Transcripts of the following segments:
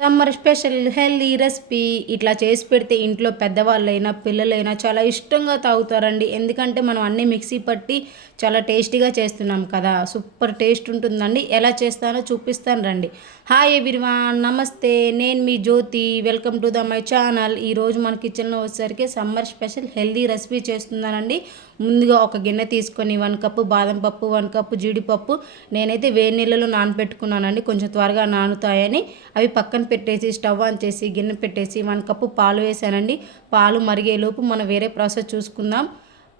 Summer special healthy recipe ఇట్లా చేసి పెడితే ఇంట్లో పెద్దవాళ్ళైనా పిల్లలైనా చాలా ఇష్టంగా తాగుతారండి. ఎందుకంటే మనం అన్నీ మిక్సీ పట్టి చాలా టేస్టీగా చేస్తున్నాం కదా! సూపర్ టేస్ట్ ఉంటుందండి. ఎలా చేస్తానో చూపిస్తాను రండి. హాయ్ ఎవ్రీవన్, నమస్తే. నేను మీ Jyothi. Welcome to my channel. ఈరోజు మన కిచెన్లో వచ్చేసరికి సమ్మర్ స్పెషల్ హెల్తీ రెసిపీ చేస్తున్నానండి. ముందుగా ఒక గిన్నె తీసుకొని 1 కప్పు బాదం పప్పు, 1 కప్పు జీడిపప్పు నేనైతే వేడి నీళ్ళలో నానబెట్టుకున్నానండి. కొంచెం త్వరగా నానుతాయని. అవి పక్కన పెట్టేసి స్టవ్ ఆన్ చేసి గిన్నె పెట్టేసి 1 కప్పు పాలు వేసానండి. పాలు మరిగేలోపు మనం వేరే ప్రాసెస్ చూసుకుందాం.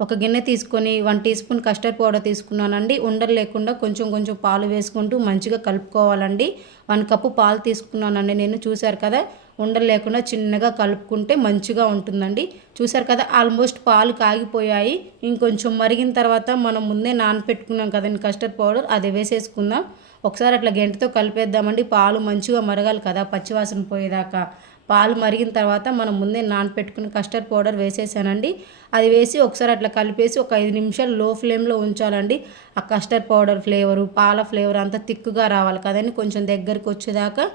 ఒక గిన్నె తీసుకొని 1 టీ స్పూన్ కస్టర్డ్ పౌడర్ తీసుకున్నానండి. ఉండలు లేకుండా కొంచెం కొంచెం పాలు వేసుకుంటూ మంచిగా కలుపుకోవాలండి. 1 కప్పు పాలు తీసుకున్నానండి నేను. చూశారు కదా, ఉండలు లేకుండా చిన్నగా కలుపుకుంటే మంచిగా ఉంటుందండి. చూశారు కదా, ఆల్మోస్ట్ పాలు కాగిపోయాయి. ఇంకొంచెం మరిగిన తర్వాత మనం ముందే నానపెట్టుకున్నాం కదండి కస్టర్డ్ పౌడర్, అది వేసేసుకుందాం. ఒకసారి అట్లా గంటతో కలిపేద్దామండి. పాలు మంచిగా మరగాలి కదా, పచ్చివాసన పోయేదాకా. పాలు మరిగిన తర్వాత మనం ముందే నానపెట్టుకుని కస్టర్డ్ పౌడర్ వేసేసానండి. అది వేసి ఒకసారి అట్లా కలిపేసి ఒక 5 నిమిషాలు లో ఫ్లేమ్లో ఉంచాలండి. ఆ కస్టర్డ్ పౌడర్ ఫ్లేవరు, పాల ఫ్లేవర్ అంతా తిక్కుగా రావాలి కదండి. కొంచెం దగ్గరికి వచ్చేదాకా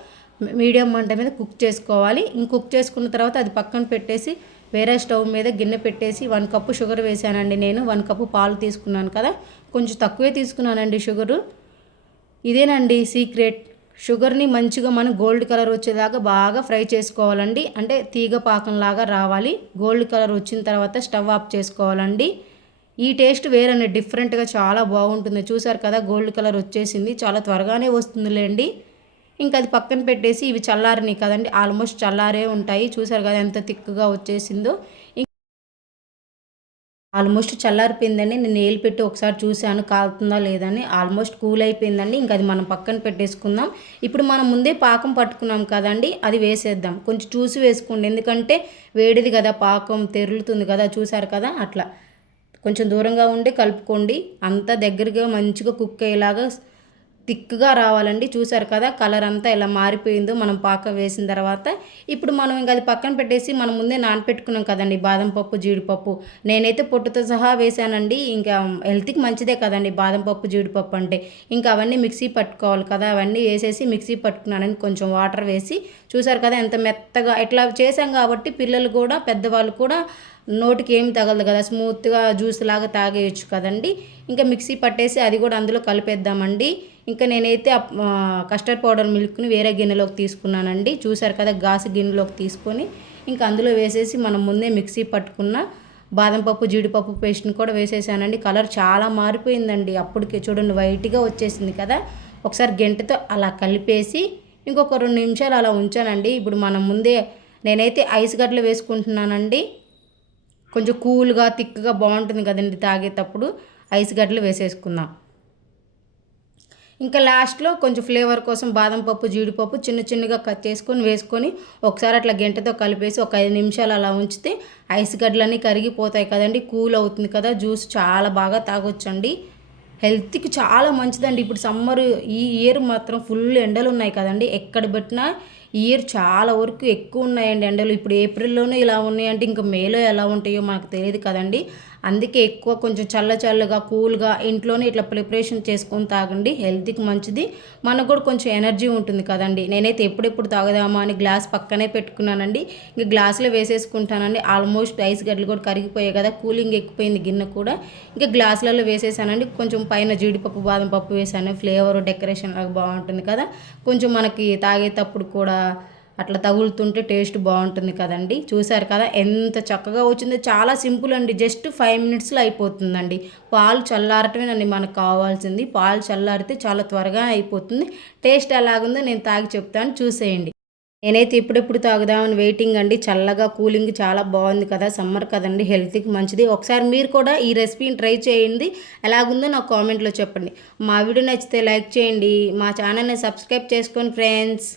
మీడియం మంట మీద కుక్ చేసుకోవాలి. కుక్ చేసుకున్న తర్వాత అది పక్కన పెట్టేసి వేరే స్టవ్ మీద గిన్నె పెట్టేసి 1 కప్పు షుగర్ వేసానండి నేను. 1 కప్పు పాలు తీసుకున్నాను కదా, కొంచెం తక్కువే తీసుకున్నానండి షుగరు. ఇదేనండి సీక్రెట్. షుగర్ని మంచిగా మనం గోల్డ్ కలర్ వచ్చేదాకా బాగా ఫ్రై చేసుకోవాలండి. అంటే తీగ పాకంలాగా రావాలి. గోల్డ్ కలర్ వచ్చిన తర్వాత స్టవ్ ఆఫ్ చేసుకోవాలండి. ఈ టేస్ట్ వేరండి, డిఫరెంట్గా చాలా బాగుంటుంది. చూసారు కదా, గోల్డ్ కలర్ వచ్చేసింది. చాలా త్వరగానే వస్తుందిలేండి. ఇంకా అది పక్కన పెట్టేసి ఇవి చల్లారినాయి కదండి, ఆల్మోస్ట్ చల్లారే ఉంటాయి. చూసారు కదా ఎంత థిక్గా వచ్చేసిందో. ఆల్మోస్ట్ చల్లారిపోయిందండి. నేను ఏలు పెట్టి ఒకసారి చూశాను కాలుతుందా లేదని. ఆల్మోస్ట్ కూల్ అయిపోయిందండి. ఇంకా అది మనం పక్కన పెట్టేసుకుందాం. ఇప్పుడు మనం ముందే పాకం పట్టుకున్నాం కదండి, అది వేసేద్దాం. కొంచెం చూసి వేసుకోండి, ఎందుకంటే వేడిది కదా, పాకం తెరులుతుంది కదా. చూసారు కదా, అట్లా కొంచెం దూరంగా ఉండి కలుపుకోండి. అంతా దగ్గరగా మంచిగా కుక్ అయ్యేలాగా థిక్గా రావాలండి. చూసారు కదా, కలర్ అంతా ఎలా మారిపోయిందో మనం పాకం వేసిన తర్వాత. ఇప్పుడు మనం ఇంకా అది పక్కన పెట్టేసి మనం ముందే నానపెట్టుకున్నాం కదండి బాదం పప్పు, జీడిపప్పు. నేనైతే పొట్టుతో సహా వేసానండి. ఇంకా హెల్త్కి మంచిదే కదండి బాదం పప్పు, జీడిపప్పు అంటే. ఇంకా అవన్నీ మిక్సీ పట్టుకోవాలి కదా, అవన్నీ వేసేసి మిక్సీ పట్టుకున్నానని కొంచెం వాటర్ వేసి. చూసారు కదా ఎంత మెత్తగా ఇట్లా చేసాం కాబట్టి పిల్లలు కూడా పెద్దవాళ్ళు కూడా నోటికి ఏం తగలదు కదా, స్మూత్గా జ్యూస్ లాగా తాగేయచ్చు కదండి. ఇంకా మిక్సీ పట్టేసి అది కూడా అందులో కలిపేద్దామండి. ఇంకా నేనైతే కస్టర్డ్ పౌడర్ మిల్క్ని వేరే గిన్నెలోకి తీసుకున్నానండి. చూసారు కదా, గాజు గిన్నెలోకి తీసుకొని ఇంకా అందులో వేసేసి మనం ముందే మిక్సీ పట్టుకున్న బాదం పప్పు, జీడిపప్పు పేస్ట్ని కూడా వేసేసానండి. కలర్ చాలా మారిపోయిందండి. అప్పటికే చూడండి వైట్గా వచ్చేసింది కదా. ఒకసారి గెంటతో అలా కలిపేసి ఇంకొక 2 నిమిషాలు అలా ఉంచానండి. ఇప్పుడు మనం ముందే నేనైతే ఐస్ గడ్డలు వేసుకుంటున్నానండి. కొంచెం కూల్గా థిక్గా బాగుంటుంది కదండి తాగేటప్పుడు. ఐస్ గడ్డలు వేసేసుకుందాం. ఇంకా లాస్ట్లో కొంచెం ఫ్లేవర్ కోసం బాదం పప్పు, జీడిపప్పు చిన్న చిన్నగా కట్ చేసుకొని వేసుకొని ఒకసారి అట్లా గంటతో కలిపేసి ఒక 5 నిమిషాలు అలా ఉంచితే ఐస్ గడ్డలన్నీ కరిగిపోతాయి కదండి. కూల్ అవుతుంది కదా, జ్యూస్ చాలా బాగా తాగొచ్చండి. హెల్త్కి చాలా మంచిదండి. ఇప్పుడు సమ్మర్ ఈ ఇయర్ మాత్రం ఫుల్ ఎండలు ఉన్నాయి కదండి. ఎక్కడ పెట్టినా ఈ ఇయర్ చాలా వరకు ఎక్కువ ఉన్నాయండి ఎండలు. ఇప్పుడు ఏప్రిల్లోనే ఇలా ఉన్నాయంటే ఇంకా మేలో ఎలా ఉంటాయో మనకు తెలియదు కదండి. అందుకే ఎక్కువ కొంచెం చల్లగా కూల్గా ఇంట్లోనే ఇట్లా ప్రిపరేషన్ చేసుకొని తాగండి. హెల్త్కి మంచిది, మనకు కూడా కొంచెం ఎనర్జీ ఉంటుంది కదండి. నేనైతే ఎప్పుడెప్పుడు తాగుదామా అని గ్లాస్ పక్కనే పెట్టుకున్నానండి. ఇంక గ్లాసులో వేసేసుకుంటానండి. ఆల్మోస్ట్ ఐస్ గడ్డలు కూడా కరిగిపోయాయి కదా, కూలింగ్ ఎక్కువైంది గిన్నె కూడా. ఇంకా గ్లాసులలో వేసేసానండి. కొంచెం పైన జీడిపప్పు, బాదం పప్పు వేసాను. ఫ్లేవర్ డెకరేషన్ లాగా బాగుంటుంది కదా. కొంచెం మనకి తాగేటప్పుడు కూడా అట్లా తగులుతుంటే టేస్ట్ బాగుంటుంది కదండి. చూసారు కదా ఎంత చక్కగా వచ్చిందో. చాలా సింపుల్ అండి, జస్ట్ 5 మినిట్స్లో అయిపోతుందండి. పాలు చల్లారటమేనండి మనకు కావాల్సింది. పాలు చల్లారితే చాలా త్వరగా అయిపోతుంది. టేస్ట్ ఎలాగుందో నేను తాగి చెప్తాను, చూసేయండి. నేనైతే ఎప్పుడెప్పుడు తాగుదామని వెయిటింగ్ అండి. చల్లగా కూలింగ్ చాలా బాగుంది కదా, సమ్మర్ కదండి, హెల్త్కి మంచిది. ఒకసారి మీరు కూడా ఈ రెసిపీని ట్రై చేయండి. ఎలాగుందో నాకు కామెంట్లో చెప్పండి. మా వీడియో నచ్చితే లైక్ చేయండి. మా ఛానల్ని సబ్స్క్రైబ్ చేసుకోండి ఫ్రెండ్స్.